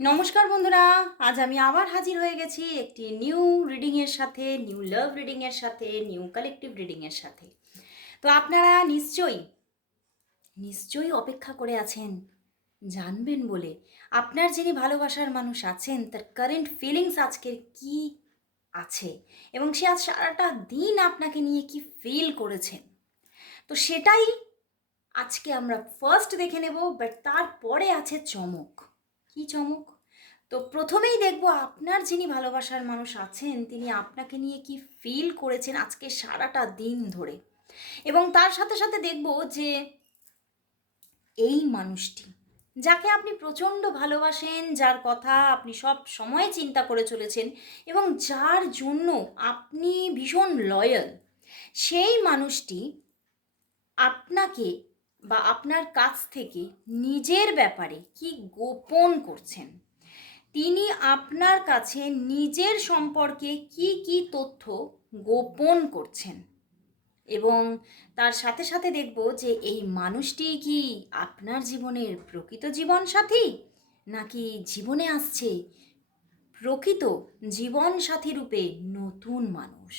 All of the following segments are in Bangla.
নমস্কার বন্ধুরা, আজ আমি আবার হাজির হয়ে গেছি একটি নিউ রিডিংয়ের সাথে নিউ লাভ রিডিংয়ের সাথে নিউ কালেকটিভ রিডিংয়ের সাথে। তো আপনারা নিশ্চয়ই নিশ্চয়ই অপেক্ষা করে আছেন, জানবেন বলে। আপনার যিনি ভালোবাসার মানুষ আছেন, তার কারেন্ট ফিলিংস আজকের কি আছে? এবং সে আজ সারাটা দিন আপনাকে নিয়ে কি ফিল করেছেন? তো সেটাই আজকে আমরা ফার্স্ট দেখে নেব বাট তারপরে আছে চমক। কি চমক? তো প্রথমেই দেখব আপনার যিনি ভালোবাসার মানুষ আছেন, তিনি আপনাকে নিয়ে কি ফিল করেছেন আজকে সারাটা দিন ধরে? এবং তার সাথে সাথে দেখব যে এই মানুষটি, যাকে আপনি প্রচণ্ড ভালোবাসেন, যার কথা আপনি সব সময় চিন্তা করে চলেছেন এবং যার জন্য আপনি ভীষণ লয়াল সেই মানুষটি আপনাকে বা আপনার কাছ থেকে নিজের ব্যাপারে কি গোপন করছেন? তিনি আপনার কাছে নিজের সম্পর্কে কি কি তথ্য গোপন করছেন? এবং তার সাথে সাথে দেখব যে এই মানুষটি কি আপনার জীবনের প্রকৃত জীবন সাথী নাকি জীবনে আসছে প্রকৃত জীবন সাথী রূপে নতুন মানুষ?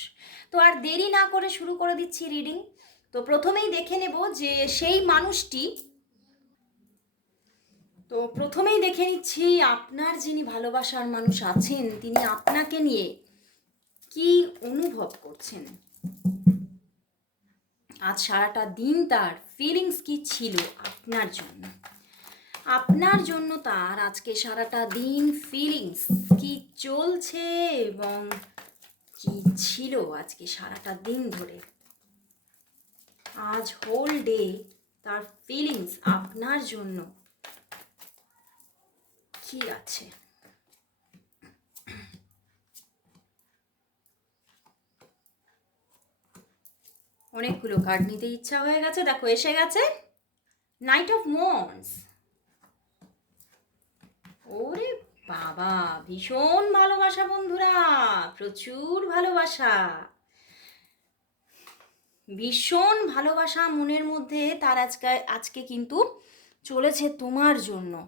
তো আর দেরি না করে শুরু করে দিচ্ছি রিডিং তো প্রথমেই দেখে নেব যে সেই মানুষটি, তো প্রথমেই দেখে নিচ্ছি আপনার যিনি ভালোবাসার মানুষ আছেন, তিনি আপনাকে নিয়ে কি অনুভব করছেন? আজ সারাটা দিন তার ফিলিংস কি ছিল আপনার জন্য? আপনার জন্য তার আজকে সারাটা দিন ফিলিংস কি চলছে এবং কি ছিল আজকে সারাটা দিন ধরে? আজ হোল ডে তার ফিলিংস আপনার জন্য। কি আছে? অনেকগুলো কার্ড নিতে ইচ্ছা হয়ে গেছে, দেখো এসে গেছে। নাইট অফ মন্স ওরে বাবা, ভীষণ ভালোবাসা বন্ধুরা, প্রচুর ভালোবাসা। ভীষণ ভালোবাসা মনের মধ্যে তার আজকে আজকে কিন্তু চলেছে তোমার জন্য।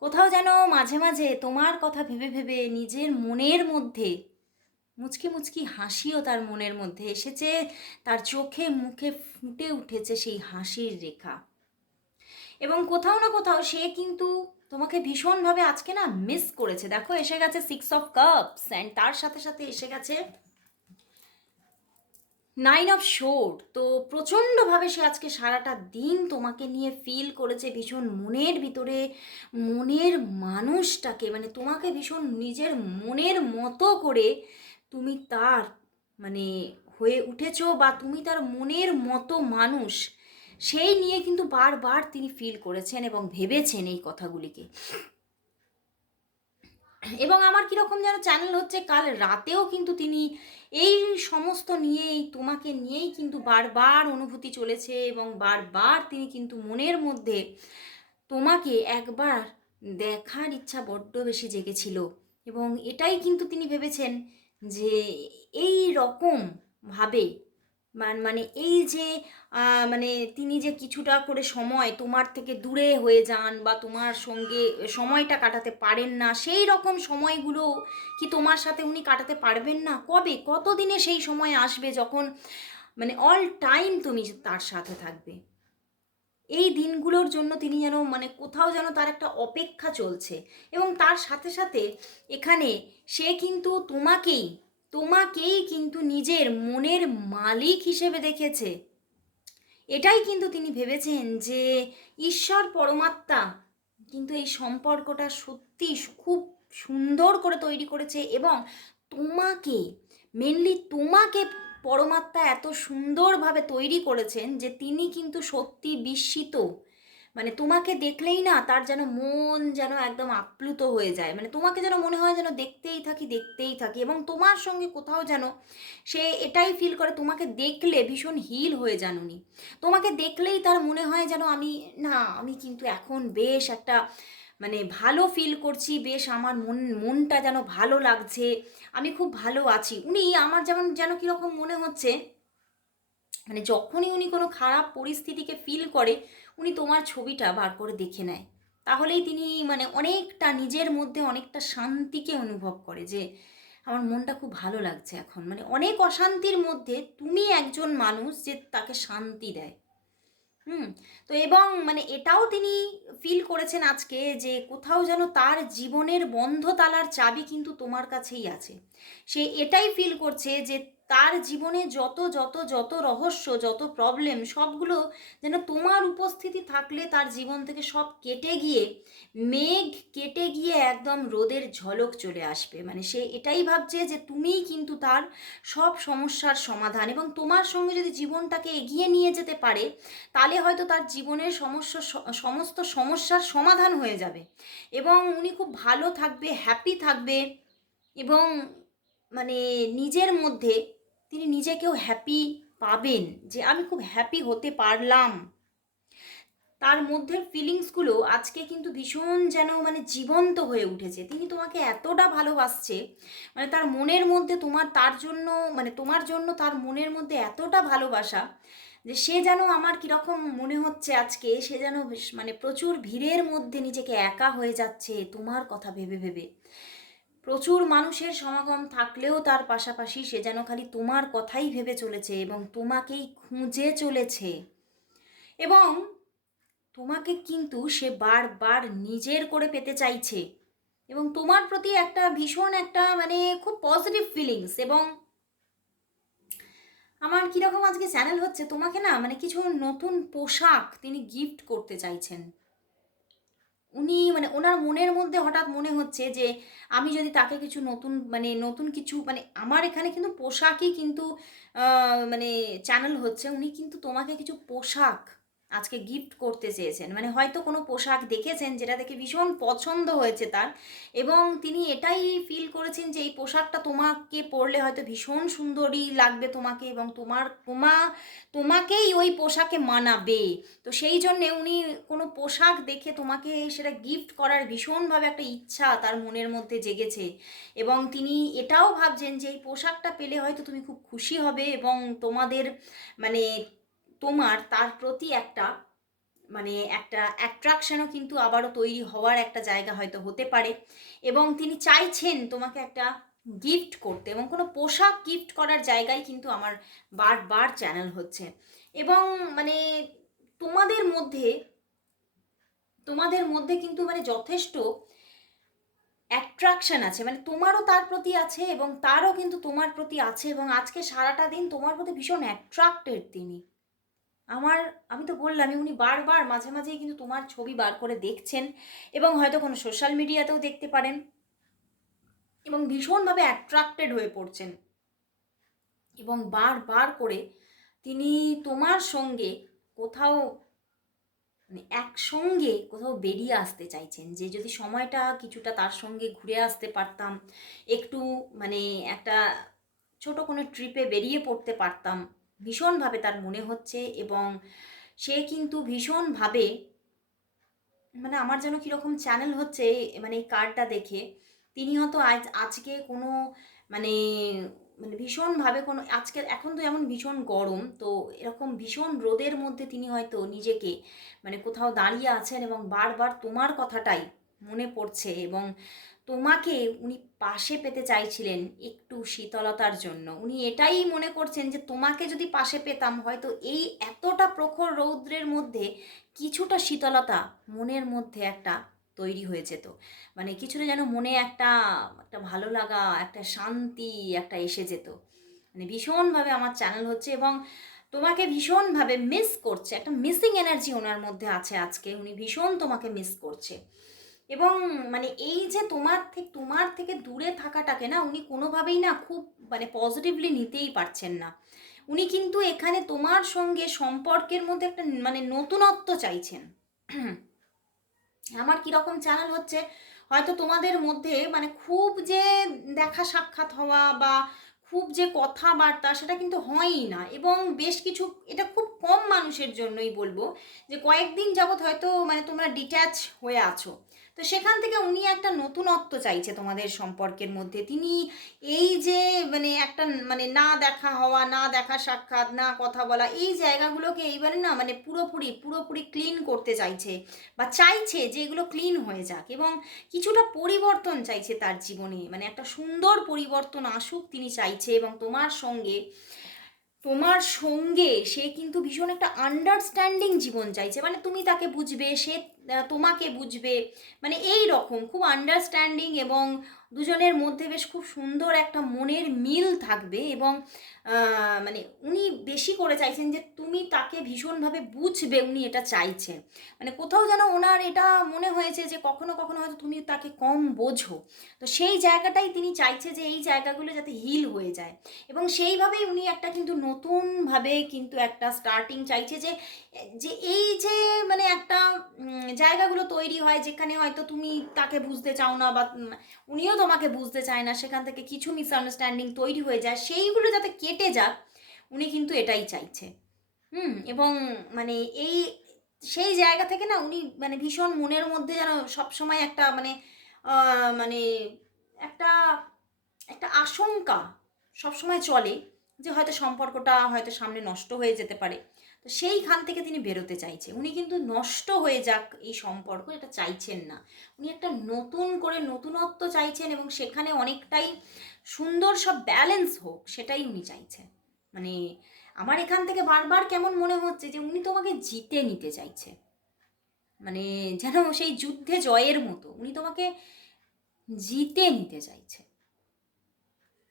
কোথাও যেন মাঝে মাঝে তোমার কথা ভেবে ভেবে নিজের মনের মধ্যে মুচকি মুচকি হাসিও তার মনের মধ্যে এসেছে, তার চোখে মুখে ফুটে উঠেছে সেই হাসির রেখা। এবং কোথাও না কোথাও সে কিন্তু তোমাকে ভীষণভাবে আজকে না মিস করেছে। দেখো, এসে গেছে সিক্স অফ কাপস অ্যান্ড তার সাথে সাথে এসে গেছে নাইন অফ শোর তো প্রচণ্ডভাবে সে আজকে সারাটা দিন তোমাকে নিয়ে ফিল করেছে ভীষণ মনের ভিতরে, মনের মানুষটাকে মানে তোমাকে ভীষণ নিজের মনের মতো করে তুমি তার মানে হয়ে উঠেছো বা তুমি তার মনের মতো মানুষ। সেই নিয়ে কিন্তু বারবার তিনি ফিল করেছেন এবং ভেবেছেন এই কথাগুলিকে। এবং আমার কীরকম যেন চ্যানেল হচ্ছে, কাল রাতেও কিন্তু তিনি এই সমস্ত নিয়েই, তোমাকে নিয়েই কিন্তু বারবার অনুভূতি চলেছে এবং বারবার তিনি কিন্তু মনের মধ্যে তোমাকে একবার দেখার ইচ্ছা বড্ড বেশি জেগেছিল। এবং এটাই কিন্তু তিনি ভেবেছেন যে এই রকম ভাবে মানে এই যে মানে তিনি যে কিছুটা করে সময় তোমার থেকে দূরে হয়ে যান বা তোমার সঙ্গে সময়টা কাটাতে পারেন না, সেই রকম সময়গুলো কি তোমার সাথে উনি কাটাতে পারবেন না? কবে? কত দিনে সেই সময় আসবে যখন মানে অল টাইম তুমি তার সাথে থাকবে? এই দিনগুলোর জন্য তিনি যেন মানে কোথাও যেন তার একটা অপেক্ষা চলছে এবং তার সাথে সাথে এখানে সে কিন্তু তোমাকেই তোমাকেই কিন্তু নিজের মনের মালিক হিসেবে দেখেছে। এটাই কিন্তু তিনি ভেবেছেন যে ঈশ্বর পরমাত্মা কিন্তু এই সম্পর্কটা সত্যি খুব সুন্দর করে তৈরি করেছে এবং তোমাকে মেনলি তোমাকে পরমাত্মা এত সুন্দরভাবে তৈরি করেছেন যে তিনি কিন্তু সত্যি বিস্মিত। মানে তোমাকে দেখলেই না তার যেন মন যেন একদম আপ্লুত হয়ে যায়। মানে তোমাকে যেন মনে হয় যেন দেখতেই থাকি দেখতেই থাকি এবং তোমার সঙ্গে কোথাও যেন সে এটাই ফিল করে, তোমাকে দেখলে ভীষণ হিল হয়ে যান উনি। তোমাকে দেখলেই তার মনে হয় যেন আমি, না, আমি কিন্তু এখন বেশ একটা মানে ভালো ফিল করছি, বেশ আমার মন, মনটা যেন ভালো লাগছে, আমি খুব ভালো আছি। উনি আমার যেমন, যেন কীরকম মনে হচ্ছে মানে যখনই উনি কোনো খারাপ পরিস্থিতিকে ফিল করে, উনি তোমার ছবিটা বার করে দেখে নেয়। তাহলেই তিনি মানে অনেকটা নিজের মধ্যে অনেকটা শান্তিকে অনুভব করে যে, আমার মনটা খুব ভালো লাগছে এখন। মানে অনেক অশান্তির মধ্যে তুমি একজন মানুষ যে তাকে শান্তি দেয়। হুম? তো এবং মানে এটাও তিনি ফিল করেছেন আজকে যে কোথাও যেন তার জীবনের বন্ধ তালার চাবি কিন্তু তোমার কাছেই আছে। সে এটাই ফিল করছে যে তার জীবনে যত যত যত রহস্য, যত প্রবলেম সবগুলো যেন তোমার উপস্থিতি থাকলে তার জীবন থেকে সব কেটে গিয়ে, মেঘ কেটে গিয়ে একদম রোদের ঝলক চলে আসবে। মানে সে এটাই ভাবছে যে তুমিই কিন্তু তার সব সমস্যার সমাধান এবং তোমার সঙ্গে যদি জীবনটাকে এগিয়ে নিয়ে যেতে পারে, তাহলে হয়তো তার জীবনের সমস্যা, সমস্ত সমস্যার সমাধান হয়ে যাবে এবং উনি খুব ভালো থাকবে হ্যাপি থাকবে এবং মানে নিজের মধ্যে তিনি নিজেকেও হ্যাপি পাবেন যে আমি খুব হ্যাপি হতে পারলাম। তার মধ্যের ফিলিংসগুলো আজকে কিন্তু ভীষণ যেন মানে জীবন্ত হয়ে উঠেছে। তিনি তোমাকে এতটা ভালোবাসছে মানে তার মনের মধ্যে তোমার তার জন্য মানে তোমার জন্য তার মনের মধ্যে এতটা ভালোবাসা যে সে যেন আমার কীরকম মনে হচ্ছে আজকে, সে যেন মানে প্রচুর ভিড়ের মধ্যে নিজেকে একা হয়ে যাচ্ছে, তোমার কথা ভেবে ভেবে। প্রচুর মানুষের সমাগম থাকলেও তার পাশাপাশি সে যেন খালি তোমার কথাই ভেবে চলেছে এবং তোমাকেই খুঁজে চলেছে। এবং তোমাকে কিন্তু সে বারবার নিজের করে পেতে চাইছে। এবং তোমার প্রতি একটা ভীষণ একটা মানে খুব পজিটিভ ফিলিংস এবং আমার কীরকম আজকে চ্যানেল হচ্ছে তোমাকে না মানে কিছু নতুন পোশাক তিনি গিফট করতে চাইছেন। উনি মানে ওনার মনের মধ্যে হঠাৎ মনে হচ্ছে যে আমি যদি তাকে কিছু নতুন মানে নতুন কিছু মানে আমার এখানে কিন্তু পোশাকই কিন্তু মানে চ্যানেল হচ্ছে, উনি কিন্তু তোমাকে কিছু পোশাক আজকে গিফট করতে চেয়েছেন। মানে হয়তো কোনো পোশাক দেখেছেন যেটা দেখে ভীষণ পছন্দ হয়েছে তার এবং তিনি এটাই ফিল করেছেন যে এই পোশাকটা তোমাকে পরলে হয়তো ভীষণ সুন্দরী লাগবে তোমাকে এবং তোমার, তোমা, তোমাকেই ওই পোশাকে মানাবে। তো সেই জন্যে উনি কোনো পোশাক দেখে তোমাকে সেটা গিফট করার ভীষণভাবে একটা ইচ্ছা তার মনের মধ্যে জেগেছে এবং তিনি এটাও ভাবছেন যে এই পোশাকটা পেলে হয়তো তুমি খুব খুশি হবে এবং তোমাদের মানে তোমার তার প্রতি একটা মানে একটা অ্যাট্রাকশনও কিন্তু আবারও তৈরি হওয়ার একটা জায়গা হয়তো হতে পারে। এবং তিনি চাইছেন তোমাকে একটা গিফট করতে এবং কোনো পোশাক গিফট করার জায়গায় কিন্তু আমার বারবার চ্যানেল হচ্ছে। এবং মানে তোমাদের মধ্যে তোমাদের মধ্যে কিন্তু মানে যথেষ্ট অ্যাট্রাকশন আছে। মানে তোমারও তার প্রতি আছে এবং তারও কিন্তু তোমার প্রতি আছে এবং আজকে সারাটা দিন তোমার প্রতি ভীষণ অ্যাট্রাক্টেড তিনি। আমার, আমি তো বললামই, উনি বারবার মাঝে মাঝেই কিন্তু তোমার ছবি বার করে দেখছেন এবং হয়তো কোনো সোশ্যাল মিডিয়াতেও দেখতে পারেন এবং ভীষণভাবে অ্যাট্রাক্টেড হয়ে পড়ছেন। এবং বারবার করে তিনি তোমার সঙ্গে কোথাও মানে একসঙ্গে কোথাও বেরিয়ে আসতে চাইছেন যে যদি সময়টা কিছুটা তার সঙ্গে ঘুরে আসতে পারতাম, একটু মানে একটা ছোট কোনো ট্রিপে বেরিয়ে পড়তে পারতাম ভীষণভাবে তার মনে হচ্ছে এবং সে কিন্তু ভীষণভাবে মানে আমার যেন কীরকম চ্যানেল হচ্ছে মানে এই কার্ডটা দেখে। তিনি হয়তো আজ, আজকে কোনো মানে মানে ভীষণভাবে কোনো, আজকে, এখন তো এমন ভীষণ গরম, তো এরকম ভীষণ রোদের মধ্যে তিনি হয়তো নিজেকে মানে কোথাও দাঁড়িয়ে আছেন এবং বারবার তোমার কথাটাই মনে পড়ছে এবং তোমাকে উনি পাশে পেতে চাইছিলেন একটু শীতলতার জন্য। উনি এটাই মনে করছেন যে তোমাকে যদি পাশে পেতাম, হয়তো এই এতটা প্রখর রৌদ্রের মধ্যে কিছুটা শীতলতা মনের মধ্যে একটা তৈরি হয়ে যেত। মানে কিছুটা যেন মনে একটা একটা ভালো লাগা, একটা শান্তি একটা এসে যেত। মানে ভীষণভাবে আমার চ্যানেল হচ্ছে এবং তোমাকে ভীষণভাবে মিস করছে। একটা মিসিং এনার্জি ওনার মধ্যে আছে আজকে। উনি ভীষণ তোমাকে মিস করছে। এবং মানে এই যে তোমার থেকে তোমার থেকে দূরে থাকাটাকে না উনি কোনোভাবেই না খুব মানে পজিটিভলি নিতেই পারছেন না। উনি কিন্তু এখানে তোমার সঙ্গে সম্পর্কের মধ্যে একটা মানে নতুনত্ব চাইছেন। আমার কীরকম চ্যানেল হচ্ছে, হয়তো তোমাদের মধ্যে মানে খুব যে দেখা সাক্ষাৎ হওয়া বা খুব যে কথাবার্তা সেটা কিন্তু হয়ই না এবং বেশ কিছু, এটা খুব কম মানুষের জন্যই বলব যে কয়েকদিন যাবৎ হয়তো মানে তোমরা ডিট্যাচ হয়ে আছো। তো সেখান থেকে উনি একটা নতুনত্ব চাইছে তোমাদের সম্পর্কের মধ্যে। তিনি এই যে মানে একটা মানে না দেখা হওয়া, না দেখা সাক্ষাৎ, না কথা বলা, এই জায়গাগুলোকে এইবারে না মানে পুরোপুরি পুরোপুরি ক্লিন করতে চাইছে বা চাইছে যে এগুলো ক্লিন হয়ে যাক এবং কিছুটা পরিবর্তন চাইছে তার জীবনে। মানে একটা সুন্দর পরিবর্তন আসুক তিনি চাইছে এবং তোমার সঙ্গে তোমার সঙ্গে সে কিন্তু ভীষণ একটা আন্ডারস্ট্যান্ডিং জীবন চাইছে। মানে তুমি তাকে বুঝবে, সে তোমাকে বুঝবে। মানে এই রকম খুব আন্ডারস্ট্যান্ডিং এবং দুজনের মধ্যে বেশ খুব সুন্দর একটা মনের মিল থাকবে এবং মানে উনি বেশি করে চাইছেন যে তুমি তাকে ভীষণভাবে বুঝবে উনি এটা চাইছেন। মানে কোথাও যেন ওনার এটা মনে হয়েছে যে কখনো কখনো হয়তো তুমি তাকে কম বোঝো। তো সেই জায়গাটাই তিনি চাইছে যে এই জায়গাগুলো যাতে হিল হয়ে যায়। এবং সেইভাবেই উনি একটা কিন্তু নতুনভাবে কিন্তু একটা স্টার্টিং চাইছে যে যে এই যে মানে একটা জায়গাগুলো তৈরি হয় যেখানে হয়তো তুমি তাকে বুঝতে চাও না বা উনিও তোমাকে বুঝতে চায় না, সেখান থেকে কিছু মিসআন্ডারস্ট্যান্ডিং তৈরি হয়ে যায়, সেইগুলো যাতে কেটে যাক, উনি কিন্তু এটাই চাইছে। হুম, এবং মানে এই, সেই জায়গা থেকে না উনি মানে ভীষণ মনের মধ্যে যেন সবসময় একটা মানে মানে একটা একটা আশঙ্কা সবসময় চলে যে হয়তো সম্পর্কটা হয়তো সামনে নষ্ট হয়ে যেতে পারে। তো সেইখান থেকে তিনি বেরোতে চাইছে। উনি কিন্তু নষ্ট হয়ে যাক এই সম্পর্ক, এটা চাইছেন না। উনি একটা নতুন করে নতুনত্ব চাইছেন এবং সেখানে অনেকটাই সুন্দর সব ব্যালেন্স হোক, সেটাই উনি চাইছেন। মানে আমার এখান থেকে বারবার কেমন মনে হচ্ছে যে উনি তোমাকে জিতে নিতে চাইছে। মানে যেন সেই যুদ্ধে জয়ের মতো, উনি তোমাকে জিতে নিতে চাইছে।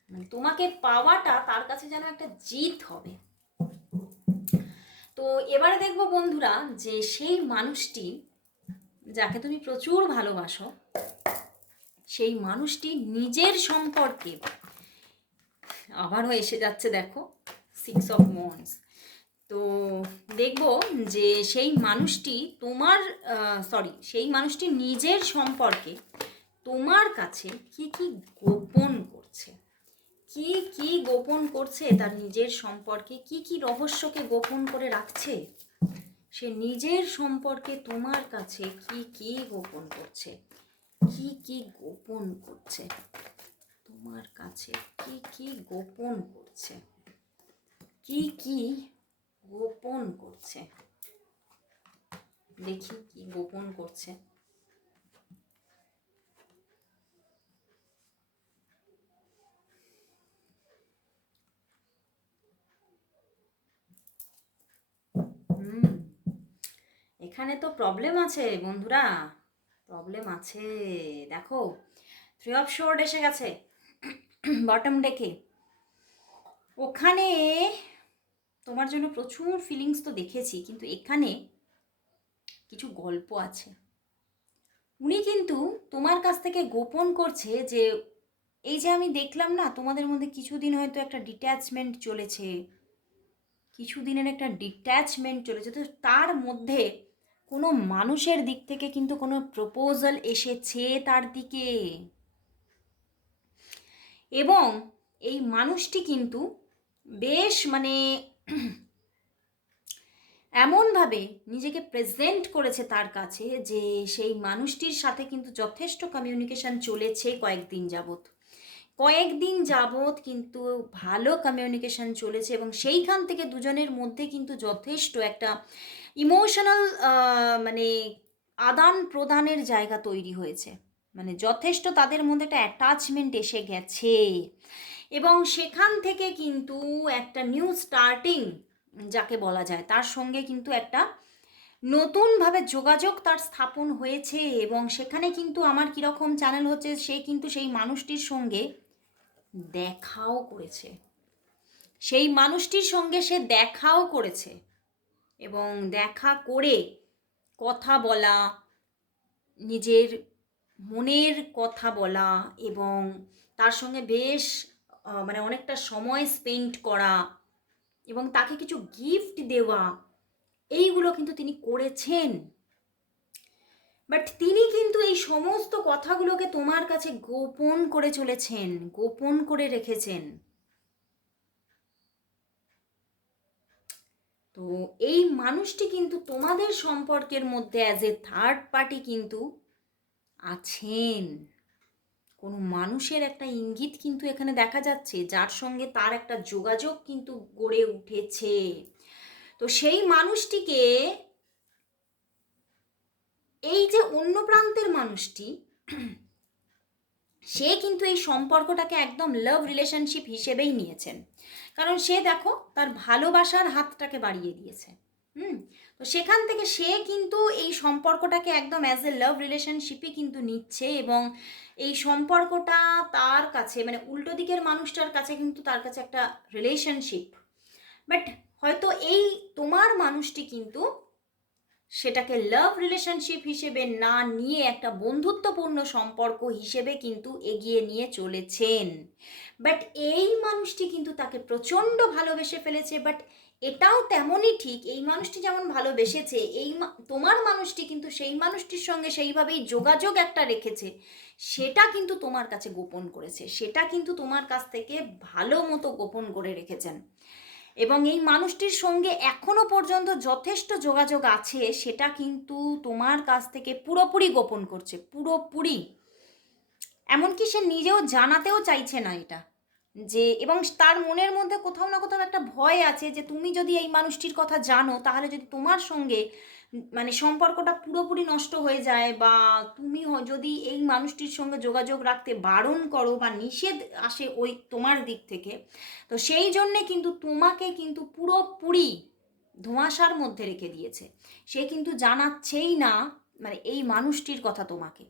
মানে তোমাকে পাওয়াটা তার কাছে যেন একটা জিত হবে। তো এবারে দেখব বন্ধুরা যে সেই মানুষটি যাকে তুমি প্রচুর ভালোবাসো, সেই মানুষটি নিজের সম্পর্কে আবারও এসে যাচ্ছে দেখো সিক্স অফ মন্স তো দেখব যে সেই মানুষটি তোমার সরি সেই মানুষটি নিজের সম্পর্কে তোমার কাছে কি কি গোপন করছে। কি কি গোপন করছে তার নিজের সম্পর্কে? কি কি রহস্যকে গোপন করে রাখছে? সে নিজের সম্পর্কে তোমার কাছে কি কি গোপন করছে? কি কি গোপন করছে? তোমার কাছে কি কি গোপন করছে? কি কি গোপন করছে? দেখি কি গোপন করছে। এখানে তো প্রবলেম আছে, বন্ধুরা। প্রবলেম আছে। দেখো থ্রি অফ শোর্ড এসে গেছে বটম ডেকে ওখানে তোমার জন্য প্রচুর ফিলিংস তো দেখেছি, কিন্তু এখানে কিছু গল্প আছে। উনি কিন্তু তোমার কাছ থেকে গোপন করছে যে, এই যে আমি দেখলাম না, তোমাদের মধ্যে কিছুদিন হয়তো একটা ডিট্যাচমেন্ট চলেছে। কিছুদিনের একটা ডিট্যাচমেন্ট চলেছে। তো তার মধ্যে কোনো মানুষের দিক থেকে কিন্তু কোনো প্রপোজাল এসেছে তার দিকে। এবং এই মানুষটি কিন্তু বেশ মানে এমনভাবে নিজেকে প্রেজেন্ট করেছে তার কাছে যে সেই মানুষটির সাথে কিন্তু যথেষ্ট কমিউনিকেশন চলেছে কয়েকদিন যাবত কয়েকদিন যাবৎ কিন্তু ভালো কমিউনিকেশন চলেছে এবং সেইখান থেকে দুজনের মধ্যে কিন্তু যথেষ্ট একটা ইমোশনাল মানে আদান প্রদানের জায়গা তৈরি হয়েছে। মানে যথেষ্ট তাদের মধ্যে একটা অ্যাটাচমেন্ট এসে গেছে। এবং সেখান থেকে কিন্তু একটা নিউ স্টার্টিং যাকে বলা যায়, তার সঙ্গে কিন্তু একটা নতুনভাবে যোগাযোগ তার স্থাপন হয়েছে। এবং সেখানে কিন্তু আমার কীরকম চ্যানেল হচ্ছে, সে কিন্তু সেই মানুষটির সঙ্গে দেখাও করেছে। সেই মানুষটির সঙ্গে সে দেখাও করেছে। এবং দেখা করে কথা বলা, নিজের মনের কথা বলা এবং তার সঙ্গে বেশ মানে অনেকটা সময় স্পেন্ড করা এবং তাকে কিছু গিফট দেওয়া, এইগুলো কিন্তু তিনি করেছেন। বাট তিনি কিন্তু এই সমস্ত কথাগুলোকে তোমার কাছে গোপন করে চলেছেন, গোপন করে রেখেছেন। তো এই মানুষটি কিন্তু তোমাদের সম্পর্কের মধ্যে অ্যাজ এ থার্ড পার্টি কিন্তু আছেন। কোনো মানুষের একটা ইঙ্গিত কিন্তু এখানে দেখা যাচ্ছে, যার সঙ্গে তার একটা যোগাযোগ কিন্তু গড়ে উঠেছে। তো সেই মানুষটিকে এই যে অন্য প্রান্তের মানুষটি সে কিন্তু এই সম্পর্কটাকে একদম লাভ রিলেশনশিপ হিসেবেই নিয়েছেন। কারণ সে দেখো তার ভালোবাসার হাতটাকে বাড়িয়ে দিয়েছে। হুম? তো সেখান থেকে সে কিন্তু এই সম্পর্কটাকে একদম অ্যাজ এ লাভ রিলেশনশিপই কিন্তু নিচ্ছে এবং এই সম্পর্কটা তার কাছে মানে উল্টো দিকের মানুষটার কাছে কিন্তু তার কাছে একটা রিলেশনশিপ বাট হয়তো এই তোমার মানুষটি কিন্তু সেটাকে লাভ রিলেশনশিপ হিসেবে না নিয়ে একটা বন্ধুত্বপূর্ণ সম্পর্ক হিসেবে কিন্তু এগিয়ে নিয়ে চলেছেন। বাট এই মানুষটি কিন্তু তাকে প্রচণ্ড ভালোবেসে ফেলেছে বাট এটাও তেমনই ঠিক, এই মানুষটি যেমন ভালোবেসেছে, এই তোমার মানুষটি কিন্তু সেই মানুষটির সঙ্গে সেইভাবেই যোগাযোগ একটা রেখেছে, সেটা কিন্তু তোমার কাছে গোপন করেছে, সেটা কিন্তু তোমার কাছ থেকে ভালো মতো গোপন করে রেখেছেন। এবং এই মানুষটির সঙ্গে এখনও পর্যন্ত যথেষ্ট যোগাযোগ আছে, সেটা কিন্তু তোমার কাছ থেকে পুরোপুরি গোপন করছে, পুরোপুরি। এমনকি সে নিজেও জানাতেও চাইছে না এটা, যে, এবং তার মনের মধ্যে কোথাও না কোথাও একটা ভয় আছে যে, তুমি যদি এই মানুষটির কথা জানো, তাহলে যদি তোমার সঙ্গে মানে সম্পর্কটা পুরোপুরি নষ্ট হয়ে যায় বা তুমি যদি এই মানুষটির সঙ্গে যোগাযোগ রাখতে বারণ করো বা নিষেধ আসে ওই তোমার দিক থেকে, তো সেই জন্যে কিন্তু তোমাকে কিন্তু পুরোপুরি ধোঁয়াশার মধ্যে রেখে দিয়েছে। সে কিন্তু জানাচ্ছেই না মানে এই মানুষটির কথা তোমাকে।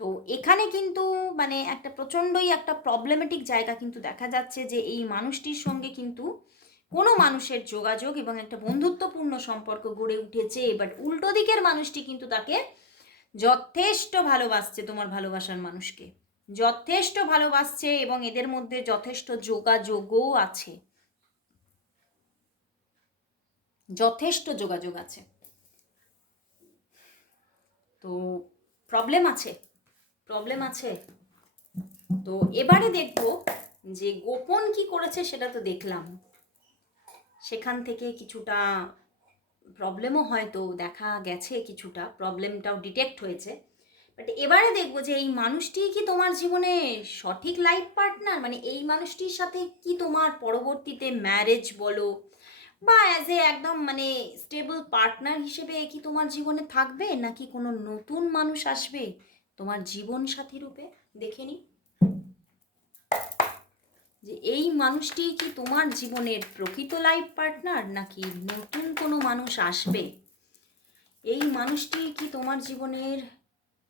তো এখানে কিন্তু মানে একটা প্রচণ্ডই একটা প্রবলেমেটিক জায়গা কিন্তু দেখা যাচ্ছে যে এই মানুষটির সঙ্গে কিন্তু কোনো মানুষের যোগাযোগ এবং একটা বন্ধুত্বপূর্ণ সম্পর্ক গড়ে উঠেছে। বাট উল্টো দিকের মানুষটি কিন্তু তাকে যথেষ্ট ভালোবাসছে, তোমার ভালোবাসার মানুষকে। যথেষ্ট ভালোবাসছে এবং এদের মধ্যে যথেষ্ট যোগাযোগও আছে। যথেষ্ট যোগাযোগ আছে। তো প্রবলেম আছে প্রবলেম আছে। তো এবারে দেখব যে গোপন কি করেছে সেটা তো দেখলাম। সেখান থেকে কিছুটা প্রবলেমও হয়তো দেখা গেছে কিছুটা প্রবলেমটাও ডিটেক্ট হয়েছে। বাট এবারে দেখব যে এই মানুষটি কি তোমার জীবনে সঠিক লাইফ পার্টনার মানে এই মানুষটির সাথে কি তোমার পরবর্তীতে ম্যারেজ বলো? বা অ্যাজ এ একদম মানে স্টেবল পার্টনার হিসেবে কি তোমার জীবনে থাকবে? নাকি কোনো নতুন মানুষ আসবে তোমার জীবন সাথী রূপে? দেখে নি যে এই মানুষটি কি তোমার জীবনের প্রকৃত লাইফ পার্টনার নাকি নতুন কোনো মানুষ আসবে? এই মানুষটি কি তোমার জীবনের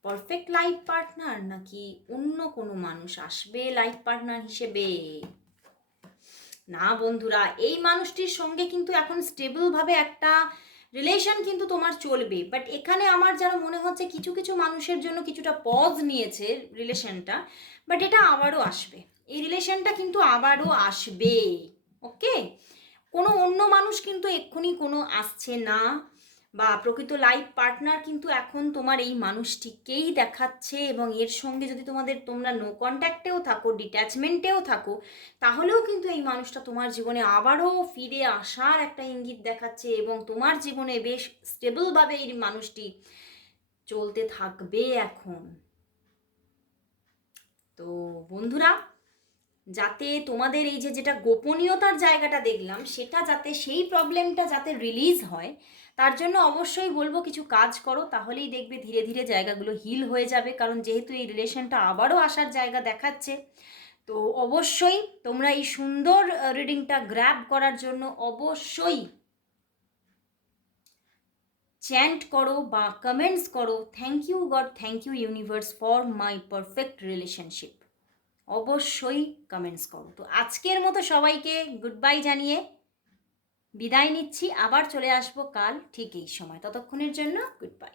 পারফেক্ট লাইফ পার্টনার নাকি অন্য কোনো মানুষ আসবে লাইফ পার্টনার হিসেবে? না বন্ধুরা, এই মানুষটির সঙ্গে কিন্তু এখন স্টেবলভাবে একটা রিলেশন কিন্তু তোমার চলবে। বাট এখানে আমার যেন মনে হচ্ছে কিছু কিছু মানুষের জন্য কিছুটা পজ নিয়েছে রিলেশনটা বাট এটা আবারও আসবে। এই রিলেশনটা কিন্তু আবারও আসবে ওকে কোনো অন্য মানুষ কিন্তু এক্ষুনি কোনো আসছে না, বা প্রকৃত লাইফ পার্টনার কিন্তু এখন তোমার এই মানুষটিকেই দেখাচ্ছে, এবং এর সঙ্গে যদি তোমাদের তোমরা নো কন্ট্যাক্টেও থাকো ডিট্যাচমেন্টেও থাকো, তাহলেও কিন্তু এই মানুষটা তোমার জীবনে আবারও ফিরে আসার একটা ইঙ্গিত দেখাচ্ছে, এবং তোমার জীবনে বেশ স্টেবলভাবে এই মানুষটি চলতে থাকবে এখন। তো বন্ধুরা যাতে তোমাদের এই যে যেটা গোপনীয়তার জায়গাটা দেখলাম, সেটা যাতে সেই প্রবলেমটা যাতে রিলিজ হয়, তার জন্য অবশ্যই বলব কিছু কাজ করো, তাহলেই দেখবে ধীরে ধীরে জায়গাগুলো হিল হয়ে যাবে। কারণ যেহেতু এই রিলেশনটা আবারও আসার জায়গা দেখাচ্ছে, তো অবশ্যই তোমরা এই সুন্দর রিডিংটা গ্র্যাব করার জন্য অবশ্যই চ্যান্ট করো বা কমেন্টস করো। Thank you God thank you universe for my perfect relationship অবশ্যই কমেন্টস করো। তো আজকের মতো সবাইকে গুড বাই জানিয়ে বিদায় নিচ্ছি। আবার চলে আসব কাল ঠিক এই সময়। ততক্ষণের জন্য গুড বাই